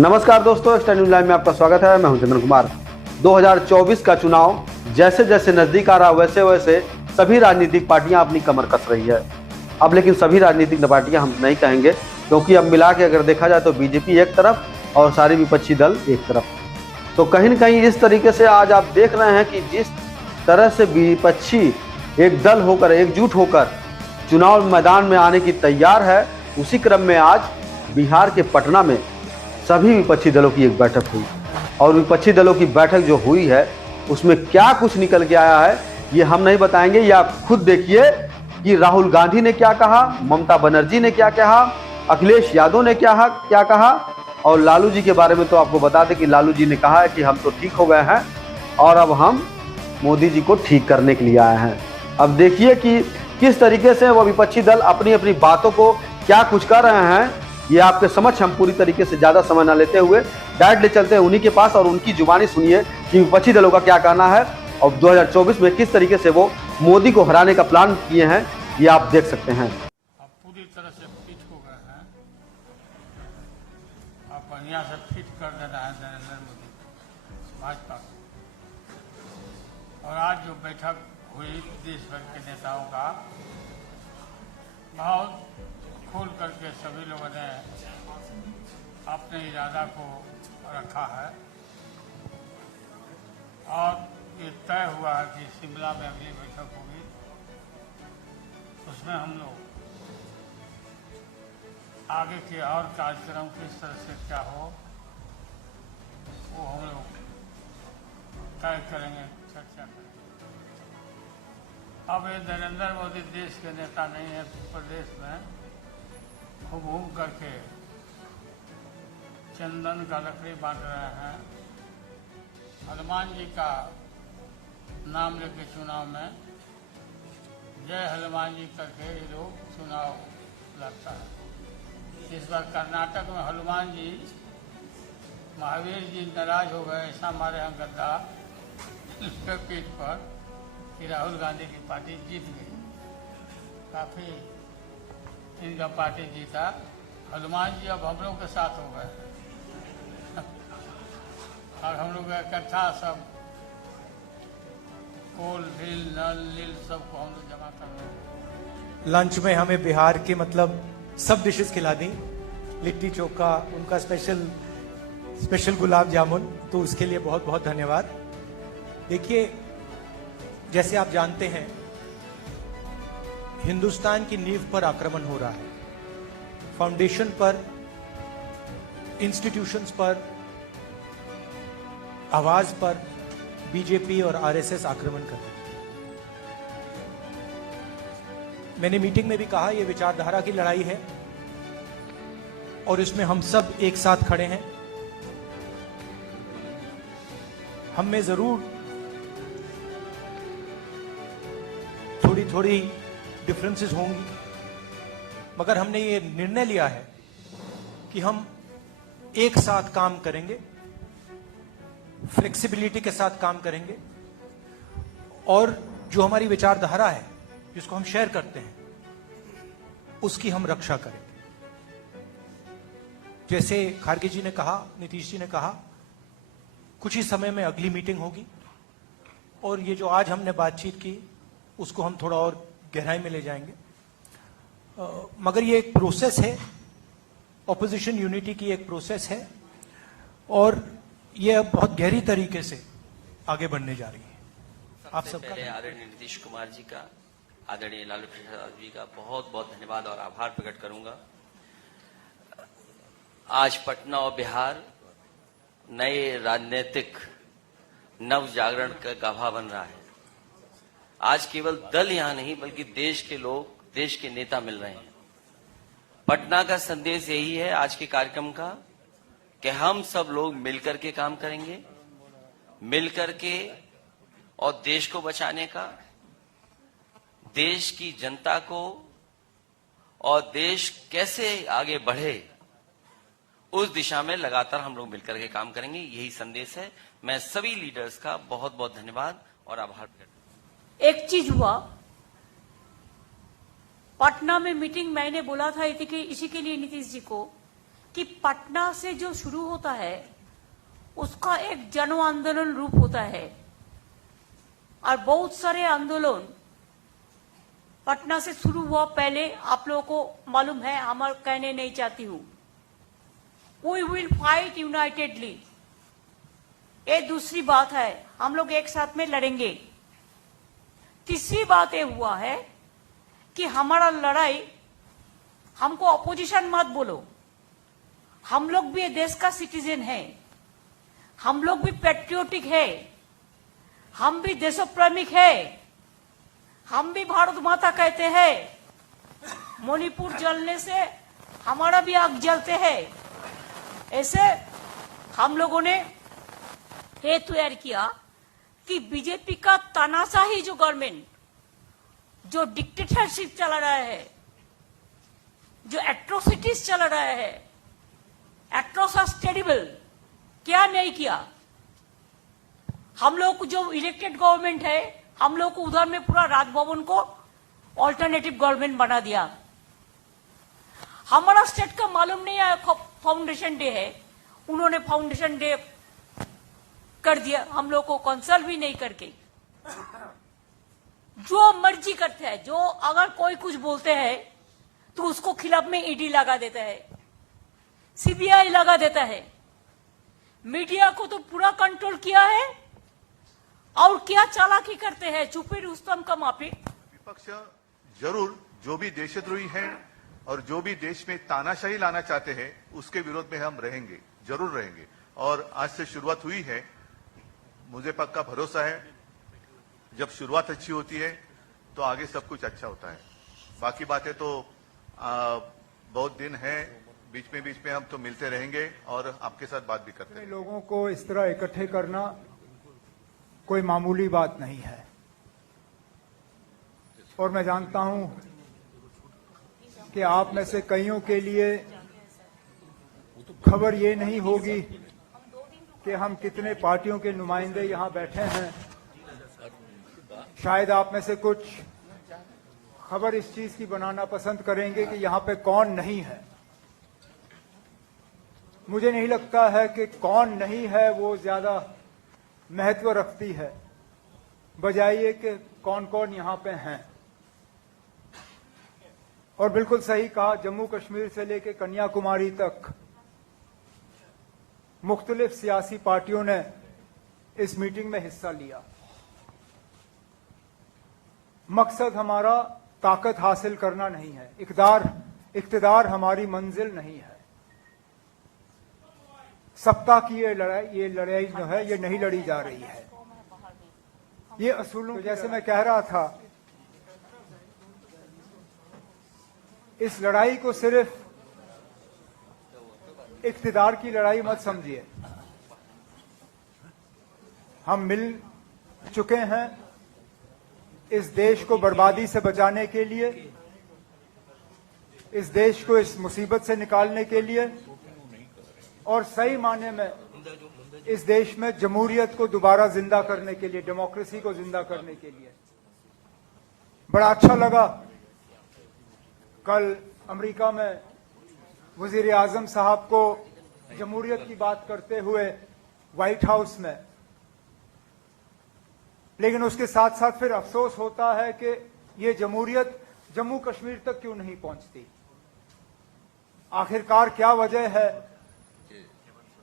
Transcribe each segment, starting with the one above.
नमस्कार दोस्तों, extra news live में आपका स्वागत है। मैं हूं चंदन कुमार। 2024 का चुनाव जैसे जैसे नजदीक आ रहा वैसे वैसे सभी राजनीतिक पार्टियां अपनी कमर कस रही है। अब लेकिन सभी राजनीतिक पार्टियां हम नहीं कहेंगे, क्योंकि अब मिला के अगर देखा जाए तो बीजेपी एक तरफ और सारे विपक्षी दल एक तरफ। तो कहीं न कहीं इस तरीके से आज आप देख रहे हैं कि जिस तरह से विपक्षी एक दल होकर, एकजुट होकर चुनाव मैदान में आने की तैयार है, उसी क्रम में आज बिहार के पटना में सभी विपक्षी दलों की एक बैठक हुई। और विपक्षी दलों की बैठक जो हुई है उसमें क्या कुछ निकल के आया है ये हम नहीं बताएंगे, ये आप खुद देखिए कि राहुल गांधी ने क्या कहा, ममता बनर्जी ने क्या कहा, अखिलेश यादव ने क्या कहा। और लालू जी के बारे में तो आपको बता दें कि लालू जी ने कहा है कि हम तो ठीक हो गए हैं और अब हम मोदी जी को ठीक करने के लिए आए हैं। अब देखिए कि किस तरीके से वो विपक्षी दल अपनी अपनी बातों को क्या कुछ कर रहे हैं, ये आपके समझ हम पूरी तरीके से ज्यादा समय न लेते हुए डायरेक्ट ले चलते हैं उन्हीं के पास और उनकी जुबानी सुनिए कि विपक्षी दलों का क्या कहना है और 2024 में किस तरीके से वो मोदी को हराने का प्लान किए हैं, ये आप देख सकते हैं। आप पूरी तरह से फिट हो गए हैं, आप बढ़िया से फिट कर दे रहे हैं नरेंद्र मोदी भाजपा को। और आज जो बैठक हुई देश भर के नेताओं का, बहुत खोल करके सभी लोगों ने अपने इरादा को रखा है और ये तय हुआ है कि शिमला में अगली बैठक होगी, उसमें हम लोग आगे के और कार्यक्रम किस तरह से क्या हो वो हम लोग तय करेंगे, चर्चा करेंगे। अब ये नरेंद्र मोदी देश के नेता नहीं है, प्रदेश में घूम करके चंदन का लकड़ी बांट रहे हैं। हनुमान जी का नाम लेके चुनाव में जय हनुमान जी करके ये लोग चुनाव लड़ता है। इस बार कर्नाटक में हनुमान जी, महावीर जी नाराज हो गए, ऐसा मारे हैं गद्दा उसके पीठ पर कि राहुल गांधी की पार्टी जीत गई। काफ़ी इनका पार्टी जीता। हनुमान जी अब हम लोग के साथ हो गए और हम लोग इकट्ठा सब कोल ढील नल नील सबको हम लोग जमा कर रहे हैं। लंच में हमें बिहार के मतलब सब डिशेस खिला दी, लिट्टी चोखा, उनका स्पेशल गुलाब जामुन, तो उसके लिए बहुत बहुत धन्यवाद। देखिए, जैसे आप जानते हैं हिंदुस्तान की नींव पर आक्रमण हो रहा है, फाउंडेशन पर, इंस्टीट्यूशंस पर, आवाज पर बीजेपी और आरएसएस आक्रमण कर रहे हैं। मैंने मीटिंग में भी कहा यह विचारधारा की लड़ाई है और इसमें हम सब एक साथ खड़े हैं। हम में जरूर थोड़ी थोड़ी डिफरेंसेस होंगी, मगर हमने ये निर्णय लिया है कि हम एक साथ काम करेंगे, फ्लेक्सिबिलिटी के साथ काम करेंगे और जो हमारी विचारधारा है जिसको हम शेयर करते हैं उसकी हम रक्षा करेंगे। जैसे खारगे जी ने कहा, नीतीश जी ने कहा, कुछ ही समय में अगली मीटिंग होगी और ये जो आज हमने बातचीत की उसको हम थोड़ा और गहराई में ले जाएंगे। मगर ये एक प्रोसेस है, ऑपोजिशन यूनिटी की एक प्रोसेस है और ये अब बहुत गहरी तरीके से आगे बढ़ने जा रही है। आप सबका आदरणीय नीतीश कुमार जी का, आदरणीय लालू प्रसाद जी का बहुत बहुत धन्यवाद और आभार प्रकट करूंगा। आज पटना और बिहार नए राजनीतिक नव जागरण का गाभा बन रहा है। आज केवल दल यहां नहीं बल्कि देश के लोग, देश के नेता मिल रहे हैं। पटना का संदेश यही है आज के कार्यक्रम का कि हम सब लोग मिलकर के काम करेंगे, मिलकर के और देश को बचाने का, देश की जनता को और देश कैसे आगे बढ़े उस दिशा में लगातार हम लोग मिलकर के काम करेंगे। यही संदेश है। मैं सभी लीडर्स का बहुत बहुत धन्यवाद और आभार प्रकट करता हूं। एक चीज हुआ, पटना में मीटिंग मैंने बोला था इसी के लिए नीतीश जी को कि पटना से जो शुरू होता है उसका एक जन आंदोलन रूप होता है और बहुत सारे आंदोलन पटना से शुरू हुआ। पहले आप लोगों को मालूम है, हम कहने नहीं चाहती हूं। वी विल फाइट यूनाइटेडली, ये दूसरी बात है, हम लोग एक साथ में लड़ेंगे। तीसरी बात ये हुआ है कि हमारा लड़ाई, हमको अपोजिशन मत बोलो, हम लोग भी ये देश का सिटीजन है, हम लोग भी पैट्रियोटिक है, हम भी देशप्रेमिक है, हम भी भारत माता कहते हैं। मणिपुर जलने से हमारा भी आग जलते हैं। ऐसे हम लोगों ने ये तैयार किया कि बीजेपी का तानाशाही जो गवर्नमेंट, जो डिक्टेटरशिप चला रहा है, जो एट्रोसिटीज चला रहा है, एट्रोसिटीज टेरिबल, क्या नहीं किया। हम लोग को जो इलेक्टेड गवर्नमेंट है, हम लोग को उधर में पूरा राजभवन को ऑल्टरनेटिव गवर्नमेंट बना दिया। हमारा स्टेट का मालूम नहीं आया फाउंडेशन डे है, उन्होंने फाउंडेशन डे कर दिया, हम लोग को कंसल्ट भी नहीं करके। जो मर्जी करते हैं, जो अगर कोई कुछ बोलते हैं तो उसको खिलाफ में ईडी लगा देता है, सीबीआई लगा देता है। मीडिया को तो पूरा कंट्रोल किया है और क्या चालाकी करते हैं, छुपे रुस्तम का माफी। विपक्ष जरूर जो भी देशद्रोही हैं और जो भी देश में तानाशाही लाना चाहते हैं उसके विरोध में हम रहेंगे, जरूर रहेंगे। और आज से शुरुआत हुई है, मुझे पक्का भरोसा है जब शुरुआत अच्छी होती है तो आगे सब कुछ अच्छा होता है। बाकी बातें तो बहुत दिन है, बीच में हम तो मिलते रहेंगे और आपके साथ बात भी करते हैं। लोगों को इस तरह इकट्ठे करना कोई मामूली बात नहीं है और मैं जानता हूं कि आप में से कईयों के लिए खबर ये नहीं होगी कि हम कितने पार्टियों के नुमाइंदे यहां बैठे हैं। शायद आप में से कुछ खबर इस चीज की बनाना पसंद करेंगे कि यहां पे कौन नहीं है। मुझे नहीं लगता है कि कौन नहीं है वो ज्यादा महत्व रखती है, बजाय ये कि कौन कौन यहां पे हैं। और बिल्कुल सही कहा, जम्मू कश्मीर से लेकर कन्याकुमारी तक मुख्तलिफ सियासी पार्टियों ने इस मीटिंग में हिस्सा लिया। मकसद हमारा ताकत हासिल करना नहीं है, इक़्तिदार हमारी मंजिल नहीं है। सत्ता की ये लड़ाई जो है ये नहीं लड़ी जा रही है। ये असूलों, जैसे मैं कह रहा था, इस लड़ाई को सिर्फ इक़्तिदार की लड़ाई मत समझिए। हम मिल चुके हैं इस देश को बर्बादी से बचाने के लिए, इस देश को इस मुसीबत से निकालने के लिए और सही माने में इस देश में जमहूरियत को दोबारा जिंदा करने के लिए, डेमोक्रेसी को जिंदा करने के लिए। बड़ा अच्छा लगा कल अमेरिका में वजीर आजम साहब को जमहूरियत की बात करते हुए व्हाइट हाउस में, लेकिन उसके साथ साथ फिर अफसोस होता है कि ये जमहूरियत जम्मू कश्मीर तक क्यों नहीं पहुंचती। आखिरकार क्या वजह है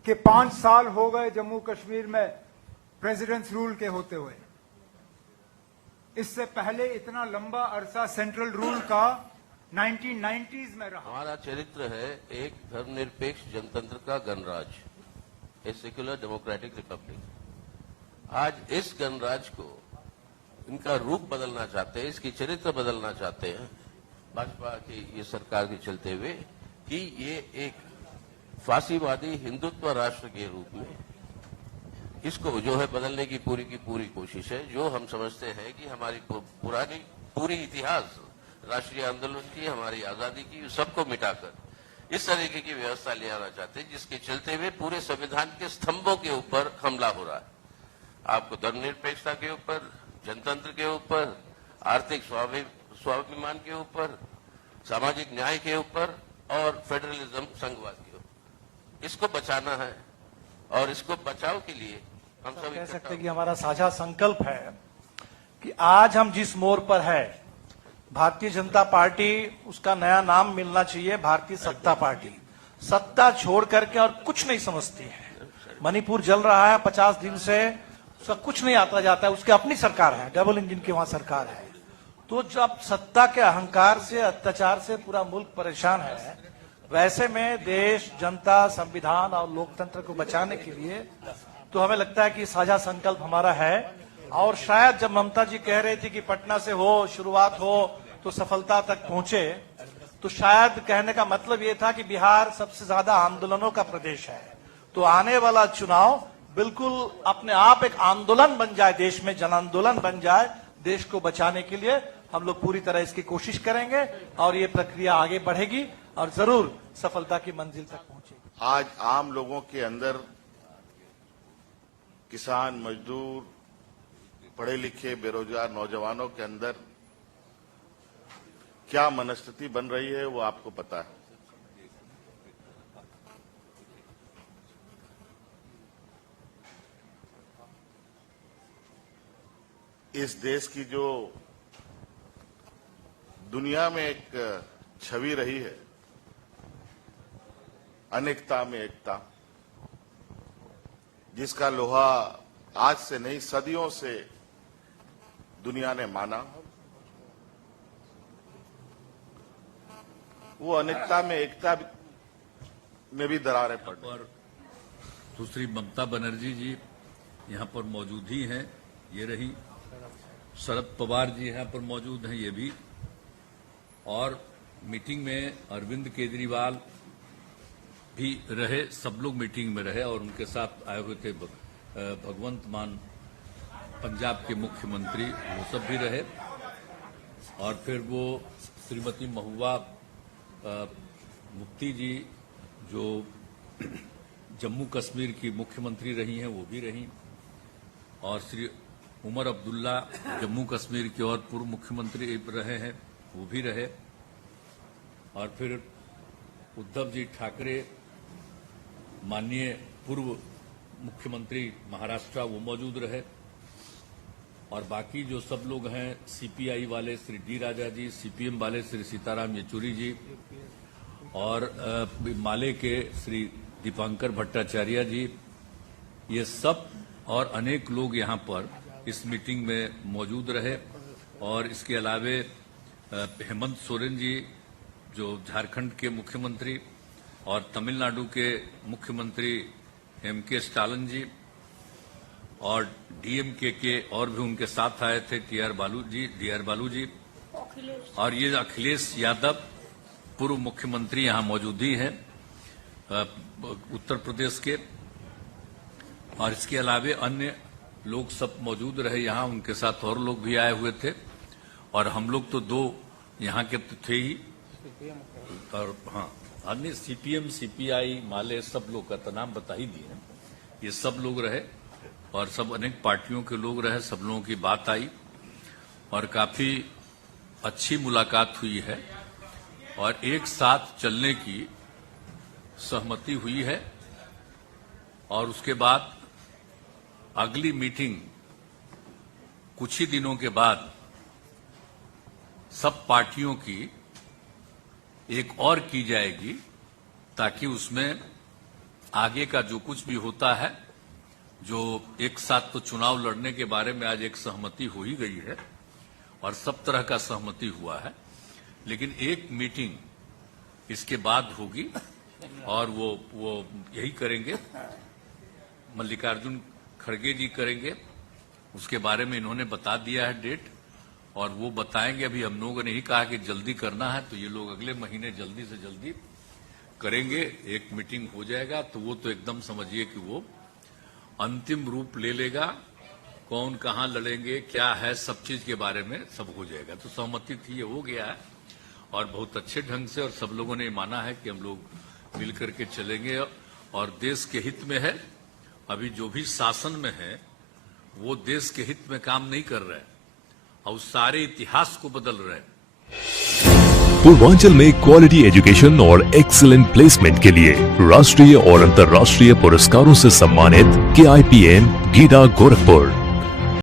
कि 5 साल हो गए जम्मू कश्मीर में प्रेसिडेंट्स रूल के होते हुए। इससे पहले इतना लंबा अरसा सेंट्रल रूल का 1990s में रहा। हमारा चरित्र है एक धर्मनिरपेक्ष जनतंत्र का गणराज, ए सेक्युलर डेमोक्रेटिक रिपब्लिक। आज इस गणराज को इनका रूप बदलना चाहते हैं, इसकी चरित्र बदलना चाहते हैं भाजपा की ये सरकार के चलते हुए कि ये एक फांसीवादी हिंदुत्व राष्ट्र के रूप में इसको जो है बदलने की पूरी कोशिश है। जो हम समझते हैं कि हमारी पूरी इतिहास राष्ट्रीय आंदोलन की, हमारी आजादी की, सबको मिटाकर इस तरीके की व्यवस्था ले आना चाहते हैं जिसके चलते हुए पूरे संविधान के स्तंभों के ऊपर हमला हो रहा है। आपको धर्मनिरपेक्षता के ऊपर, जनतंत्र के ऊपर, आर्थिक स्वाभिमान के ऊपर, सामाजिक न्याय के ऊपर और फेडरलिज्म, संघवाद के ऊपर। इसको बचाना है और इसको बचाव के लिए हम सब कह सकते इकट्ठा हैं कि हमारा साझा संकल्प है कि आज हम जिस मोड़ पर है, भारतीय जनता पार्टी, उसका नया नाम मिलना चाहिए भारतीय सत्ता पार्टी। सत्ता छोड़ करके और कुछ नहीं समझती है। मणिपुर जल रहा है 50 दिन से, उसका कुछ नहीं आता जाता है, उसकी अपनी सरकार है, डबल इंजन की वहां सरकार है। तो जब सत्ता के अहंकार से, अत्याचार से पूरा मुल्क परेशान है, वैसे में देश, जनता, संविधान और लोकतंत्र को बचाने के लिए तो हमें लगता है कि साझा संकल्प हमारा है। और शायद जब ममता जी कह रही थी कि पटना से हो, शुरुआत हो तो सफलता तक पहुंचे, तो शायद कहने का मतलब ये था कि बिहार सबसे ज्यादा आंदोलनों का प्रदेश है। तो आने वाला चुनाव बिल्कुल अपने आप एक आंदोलन बन जाए, देश में जन आंदोलन बन जाए। देश को बचाने के लिए हम लोग पूरी तरह इसकी कोशिश करेंगे और ये प्रक्रिया आगे बढ़ेगी और जरूर सफलता की मंजिल तक पहुंचेगी। आज आम लोगों के अंदर, किसान, मजदूर, पढ़े लिखे, बेरोजगार नौजवानों के अंदर क्या मनस्थिति बन रही है वो आपको पता है। इस देश की जो दुनिया में एक छवि रही है, अनेकता में एकता, जिसका लोहा आज से नहीं सदियों से दुनिया ने माना, वो अनेकता में एकता में भी दरारें पड़ी। और सुश्री ममता बनर्जी जी यहाँ पर मौजूद ही हैं, ये रही। शरद पवार जी यहाँ पर मौजूद हैं, ये भी। और मीटिंग में अरविंद केजरीवाल भी रहे, सब लोग मीटिंग में रहे और उनके साथ आए हुए थे भगवंत मान, पंजाब के मुख्यमंत्री, वो सब भी रहे। और फिर वो श्रीमती महुआ मुफ्ती जी जो जम्मू कश्मीर की मुख्यमंत्री रही हैं, वो भी रहीं। और श्री उमर अब्दुल्ला जम्मू कश्मीर के और पूर्व मुख्यमंत्री रहे हैं, वो भी रहे। और फिर उद्धव जी ठाकरे, माननीय पूर्व मुख्यमंत्री महाराष्ट्र, वो मौजूद रहे। और बाकी जो सब लोग हैं, सीपीआई वाले श्री डी राजा जी, सीपीएम वाले श्री सीताराम येचुरी जी, और माले के श्री दीपांकर भट्टाचार्य जी, ये सब और अनेक लोग यहाँ पर इस मीटिंग में मौजूद रहे। और इसके अलावे हेमंत सोरेन जी जो झारखंड के मुख्यमंत्री, और तमिलनाडु के मुख्यमंत्री एमके स्टालिन जी, और डीएमके के और भी उनके साथ आए थे डी आर बालू जी, और ये अखिलेश यादव पूर्व मुख्यमंत्री यहाँ मौजूद ही हैं उत्तर प्रदेश के। और इसके अलावे अन्य लोग सब मौजूद रहे यहाँ, उनके साथ और लोग भी आए हुए थे। और हम लोग तो दो यहाँ के तो थे ही, और हाँ, अन्य सीपीएम, सीपीआई, माले, सब लोग का तो नाम बता ही दिए। ये सब लोग रहे और सब अनेक पार्टियों के लोग रहे, सब लोगों की बात आई और काफी अच्छी मुलाकात हुई है और एक साथ चलने की सहमति हुई है। और उसके बाद अगली मीटिंग कुछ ही दिनों के बाद सब पार्टियों की एक और की जाएगी, ताकि उसमें आगे का जो कुछ भी होता है, जो एक साथ तो चुनाव लड़ने के बारे में आज एक सहमति हो ही गई है और सब तरह का सहमति हुआ है, लेकिन एक मीटिंग इसके बाद होगी और वो यही करेंगे, मल्लिकार्जुन खड़गे जी करेंगे। उसके बारे में इन्होंने बता दिया है डेट, और वो बताएंगे। अभी हम लोगों ने ही कहा कि जल्दी करना है, तो ये लोग अगले महीने जल्दी से जल्दी करेंगे, एक मीटिंग हो जाएगा। तो वो तो एकदम समझिए कि वो अंतिम रूप ले लेगा, कौन कहाँ लड़ेंगे, क्या है, सब चीज के बारे में सब हो जाएगा। तो सहमति थी, ये हो गया है और बहुत अच्छे ढंग से, और सब लोगों ने माना है कि हम लोग मिलकर के चलेंगे और देश के हित में है। अभी जो भी शासन में है वो देश के हित में काम नहीं कर रहे और सारे इतिहास को बदल रहे हैं। पूर्वांचल में क्वालिटी एजुकेशन और एक्सीलेंट प्लेसमेंट के लिए राष्ट्रीय और अंतर्राष्ट्रीय पुरस्कारों से सम्मानित KIPM गीडा गोरखपुर।